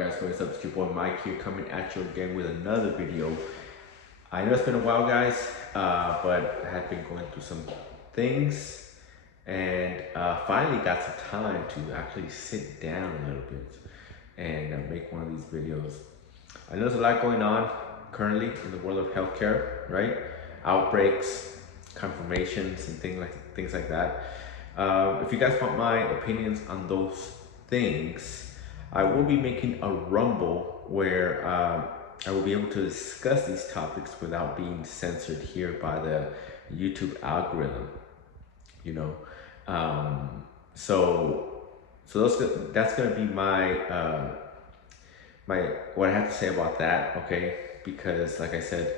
guys, what's up? It's your boy Mike here, coming at you again with another video. I know it's been a while, guys, but I have been going through some things and finally got some time to actually sit down a little bit and make one of these videos. I know there's a lot going on currently in the world of healthcare, right? Outbreaks, confirmations, and things like that. If you guys want my opinions on those things, I will be making a Rumble where I will be able to discuss these topics without being censored here by the YouTube algorithm. You know, so that's gonna be my what I have to say about that. Okay, because like I said,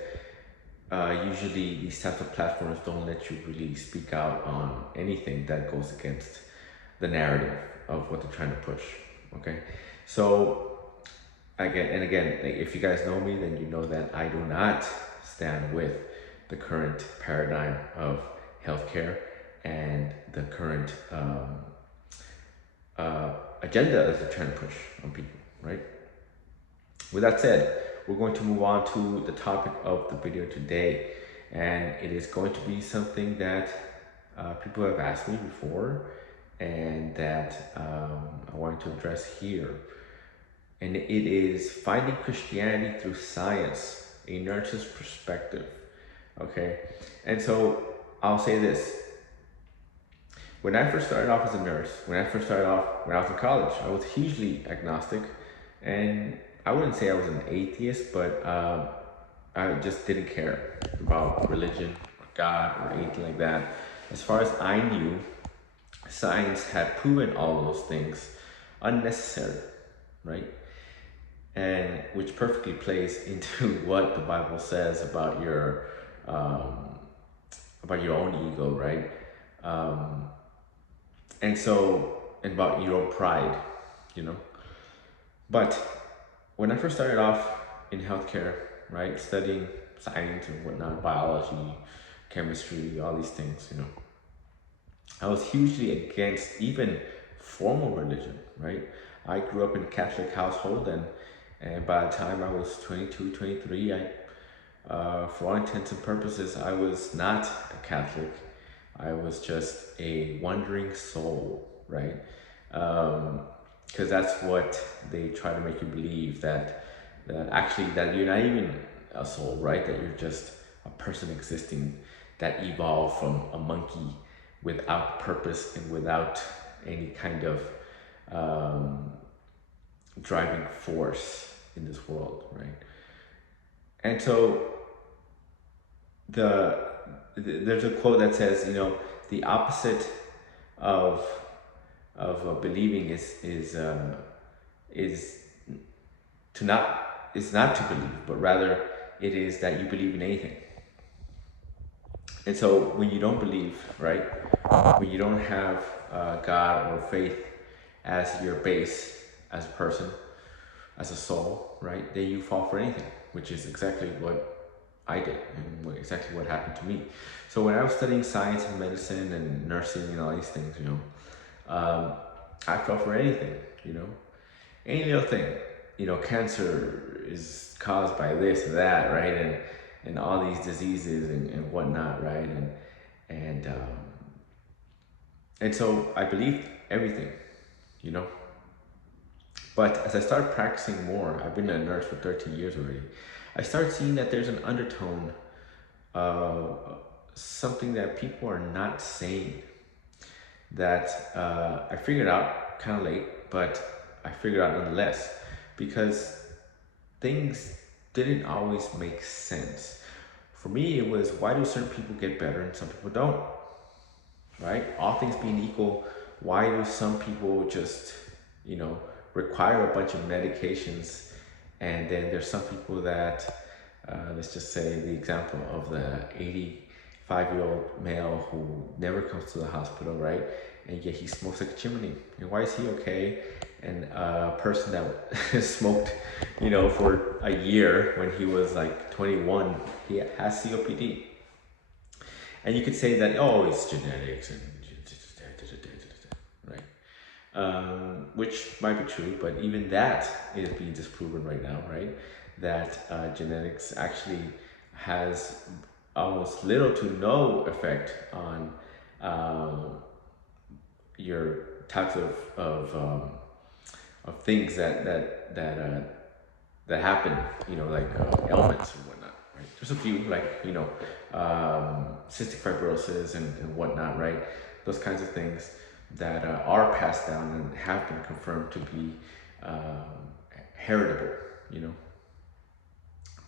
usually these types of platforms don't let you really speak out on anything that goes against the narrative of what they're trying to push. Okay, so again, like, if you guys know me, then you know that I do not stand with the current paradigm of healthcare and the current agenda that they're trying to push on people, right? With that said, we're going to move on to the topic of the video today, and it is going to be something that people have asked me before and that I wanted to address here. And it is finding Christianity through science, a nurse's perspective. Okay, and so I'll say this. When I first started off as a nurse, when I was in college, I was hugely agnostic, and I wouldn't say I was an atheist, but I just didn't care about religion or God or anything like that. As far as I knew, science had proven all those things unnecessary, right? And which perfectly plays into what the Bible says about your own ego, right? And about your own pride, you know. But when I first started off in healthcare, right, studying science and whatnot, biology, chemistry, all these things, you know, I was hugely against even formal religion, right? I grew up in a Catholic household, and by the time I was 22, 23, for all intents and purposes, I was not a Catholic. I was just a wandering soul, right? Because that's what they try to make you believe, that actually that you're not even a soul, right? That you're just a person existing that evolved from a monkey without purpose and without any kind of driving force in this world, right? And so there's a quote that says, you know, the opposite of believing is not to believe, but rather it is that you believe in anything. And so when you don't believe, right, when you don't have God or faith as your base, as a person, as a soul, right, then you fall for anything, which is exactly what I did and exactly what happened to me. So when I was studying science and medicine and nursing and all these things, you know, I fell for anything, you know, any little thing. You know, cancer is caused by this or that, right, and all these diseases and whatnot, right, and so I believed everything, you know. But as I started practicing more, I've been a nurse for 13 years already, I started seeing that there's an undertone of something that people are not saying, that I figured out kind of late, but I figured out nonetheless, because things didn't always make sense. For me, it was, why do certain people get better and some people don't, right? All things being equal, why do some people just, you know, require a bunch of medications, and then there's some people that, let's just say the example of the 85-year-old male who never comes to the hospital, right? And yet he smokes like a chimney. And why is he okay? And a person that smoked, you know, for a year when he was like 21, he has COPD. And you could say that, oh, it's genetics and right? which might be true, but even that is being disproven right now, right? That genetics actually has almost little to no effect on um, your types of things that happen, like ailments and whatnot, right? There's a few, like, cystic fibrosis and whatnot, right? Those kinds of things that are passed down and have been confirmed to be heritable, you know.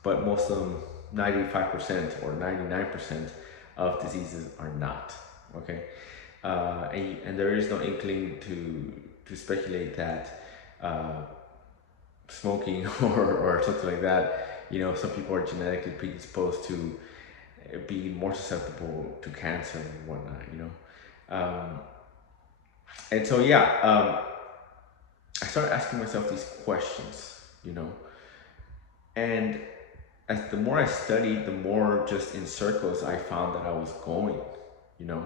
But most of them, 95% or 99% of diseases are not, okay? And there is no inkling to speculate that smoking or something like that, some people are genetically predisposed to be more susceptible to cancer and whatnot, and so, yeah, I started asking myself these questions, and as the more I studied, the more just in circles I found that I was going, you know.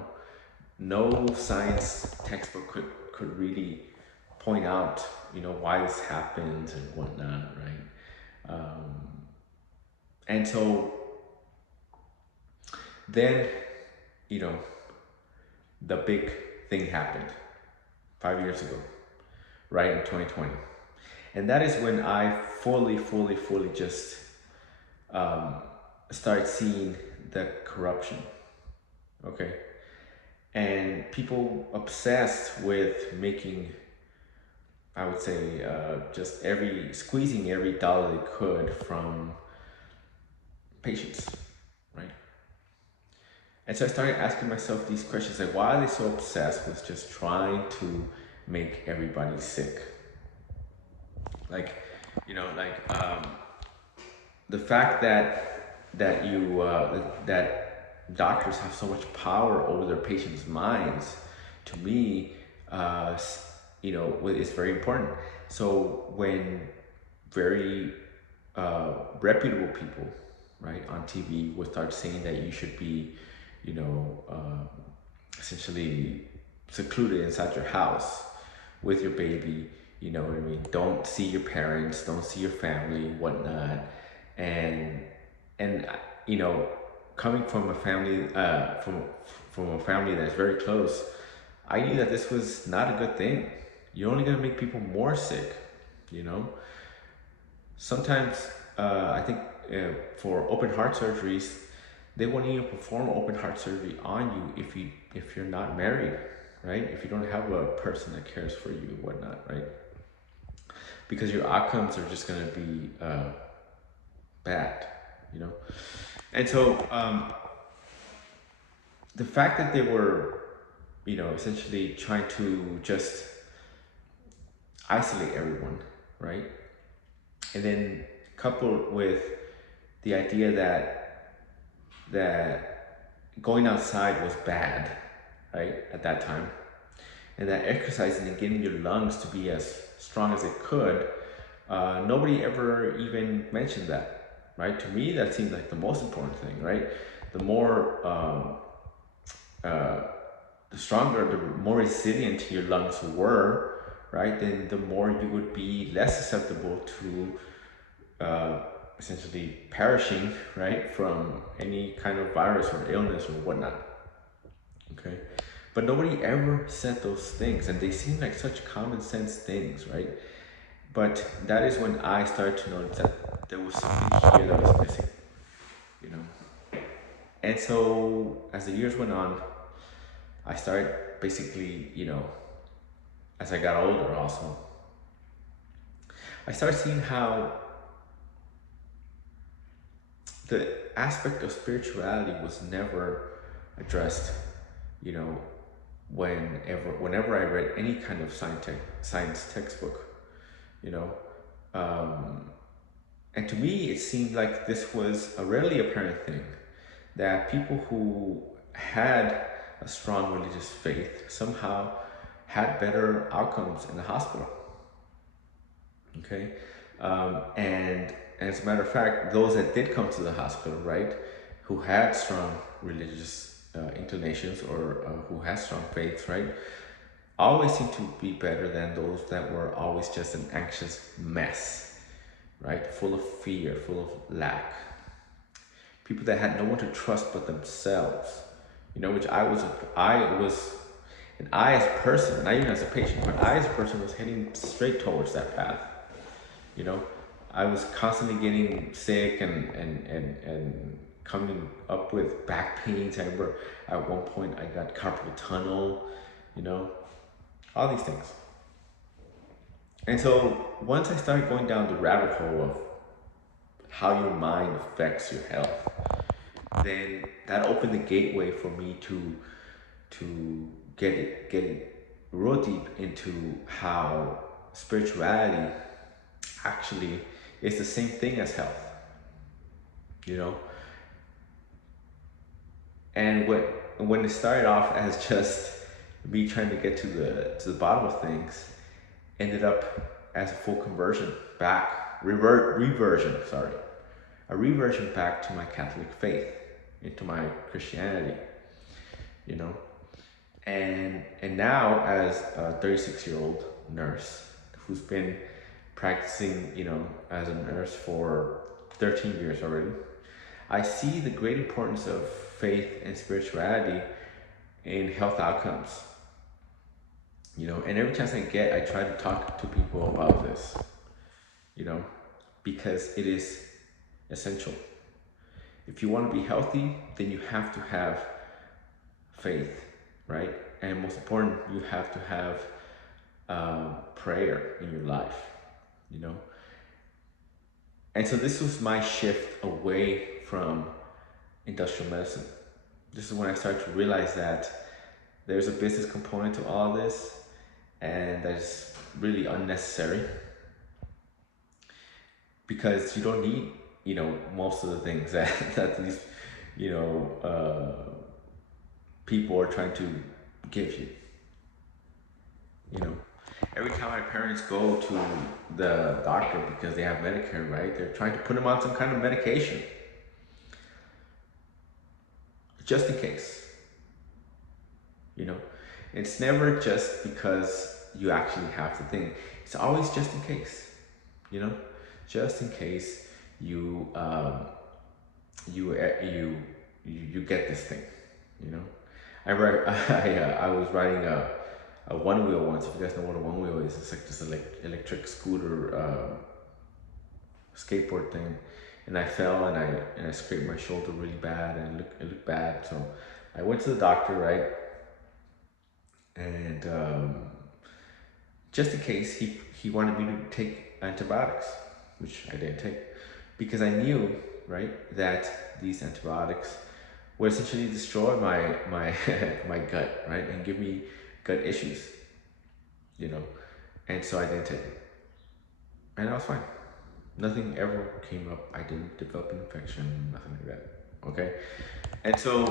No science textbook could really point out, why this happened and whatnot, right? And so then, you know, the big thing happened 5 years ago, right, in 2020. And that is when I fully just started seeing the corruption, okay? And people obsessed with making, I would say, just squeezing every dollar they could from patients, right? And so I started asking myself these questions, like, why are they so obsessed with just trying to make everybody sick? Like, the fact that you that doctors have so much power over their patients' minds, to me, is very important. So when very reputable people, right, on TV would start saying that you should be, essentially secluded inside your house with your baby, you know what I mean? Don't see your parents, don't see your family, whatnot, and you know, coming from a family from a family that's very close, I knew that this was not a good thing. You're only gonna make people more sick, you know. Sometimes I think for open heart surgeries, they won't even perform open heart surgery on you if you're not married, right? If you don't have a person that cares for you, whatnot, right? Because your outcomes are just gonna be bad, you know. And so the fact that they were, essentially trying to just isolate everyone, right? And then coupled with the idea that going outside was bad, right, at that time, and that exercising and getting your lungs to be as strong as it could, nobody ever even mentioned that, right? To me, that seemed like the most important thing, right? The more, the stronger, the more resilient your lungs were, right? Then the more you would be less susceptible to essentially perishing, right, from any kind of virus or illness or whatnot. Okay, but nobody ever said those things, and they seem like such common sense things, right? But that is when I started to notice that there was something here that was missing, you know. And so as the years went on, I started basically, as I got older also, I started seeing how the aspect of spirituality was never addressed, you know, whenever I read any kind of science textbook, you know. And to me, it seemed like this was a readily apparent thing, that people who had a strong religious faith somehow had better outcomes in the hospital. Okay, and as a matter of fact, those that did come to the hospital, right, who had strong religious inclinations or who had strong faiths, right, always seem to be better than those that were always just an anxious mess, right? Full of fear, full of lack. People that had no one to trust but themselves, which and I as a person, not even as a patient, but I as a person was heading straight towards that path. You know, I was constantly getting sick and coming up with back pains. I remember at one point I got carpal tunnel, you know, all these things. And so once I started going down the rabbit hole of how your mind affects your health, then that opened the gateway for me to get real deep into how spirituality actually is the same thing as health, you know. And when it started off as just me trying to get to the bottom of things, ended up as a full conversion back, reversion, sorry, a reversion back to my Catholic faith, into my Christianity, you know. And now as a 36-year-old nurse who's been practicing, as a nurse for 13 years already, I see the great importance of faith and spirituality in health outcomes. And every chance I get, I try to talk to people about this, because it is essential. If you want to be healthy, then you have to have faith, right? And most important, you have to have prayer in your life, And so this was my shift away from industrial medicine. This is when I started to realize that there's a business component to all of this, and that's really unnecessary, because you don't need, most of the things that these, people are trying to give you. Every time my parents go to the doctor because they have Medicare, right? They're trying to put them on some kind of medication, just in case. It's never just because you actually have the thing. It's always just in case. Just in case you get this thing. I was riding a one wheel once. If you guys know what a one wheel is, it's like this electric scooter skateboard thing, and I fell and I scraped my shoulder really bad, and it looked bad. So I went to the doctor, right? And just in case, he wanted me to take antibiotics, which I didn't take, because I knew, right, that these antibiotics would essentially destroy my my gut, right, and give me gut issues, and so I didn't take it, and I was fine. Nothing ever came up. I didn't develop an infection, nothing like that. Okay, and so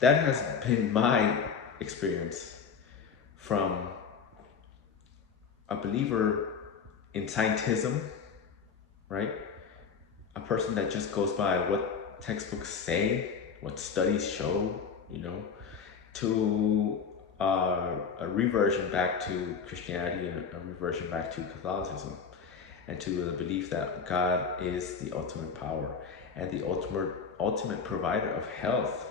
that has been my experience from a believer in scientism, right? A person that just goes by what textbooks say, what studies show, to a reversion back to Christianity and a reversion back to Catholicism, and to the belief that God is the ultimate power and the ultimate provider of health.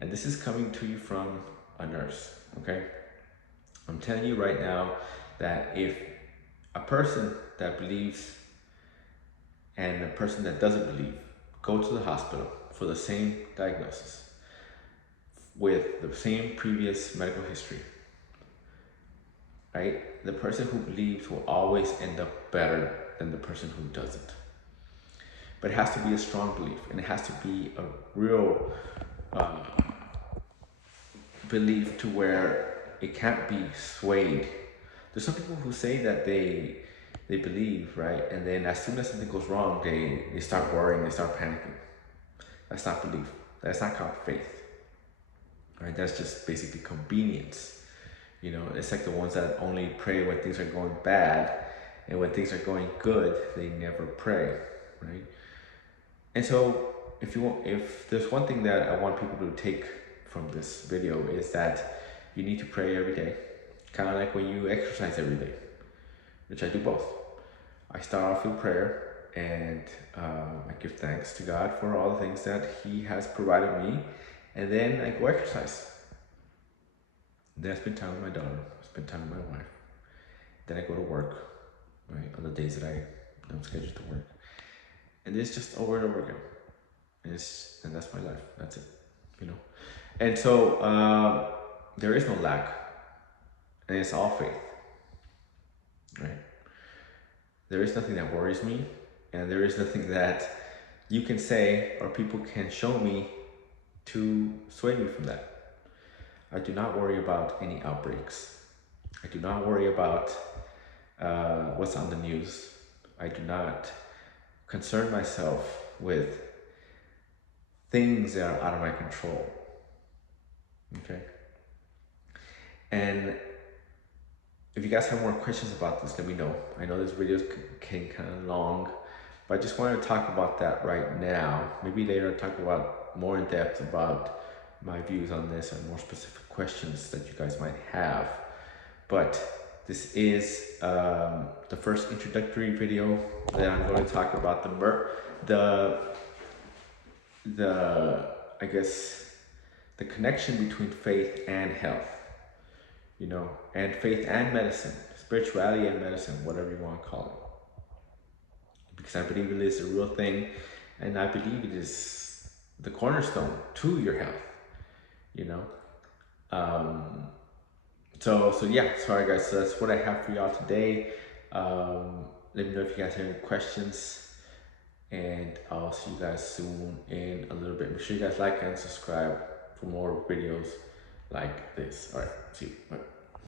And this is coming to you from a nurse, okay? I'm telling you right now that if a person that believes and a person that doesn't believe go to the hospital for the same diagnosis with the same previous medical history, right? The person who believes will always end up better than the person who doesn't. But it has to be a strong belief, and it has to be a real belief to where it can't be swayed. There's some people who say that they believe, right? And then as soon as something goes wrong, they start worrying, they start panicking. That's not belief. That's not called faith. Right? That's just basically convenience. It's like the ones that only pray when things are going bad, and when things are going good, they never pray, right? And so if there's one thing that I want people to take from this video is that you need to pray every day, kind of like when you exercise every day, which I do both. I start off with prayer, and I give thanks to God for all the things that He has provided me, and then I go exercise. Then I spend time with my daughter, spend time with my wife. Then I go to work, right, on the days that I'm scheduled to work. And it's just over and over again. And that's my life. That's it, you know. And so there is no lack, and it's all faith, right? There is nothing that worries me, and there is nothing that you can say or people can show me to sway me from that. I do not worry about any outbreaks. I do not worry about what's on the news. I do not concern myself with things that are out of my control. Okay? And if you guys have more questions about this, let me know. I know this video came kind of long, but I just wanted to talk about that right now. Maybe later I'll talk about more in depth about my views on this and more specific questions that you guys might have. But this is the first introductory video that I'm going to talk about I guess the connection between faith and health, you know, and faith and medicine, spirituality and medicine, whatever you want to call it. Because I believe it is a real thing, and I believe it is the cornerstone to your health, you know. So yeah, sorry guys, so that's what I have for y'all today. Let me know if you guys have any questions, and I'll see you guys soon in a little bit. Make sure you guys like and subscribe for more videos like this. All right, see you. Bye.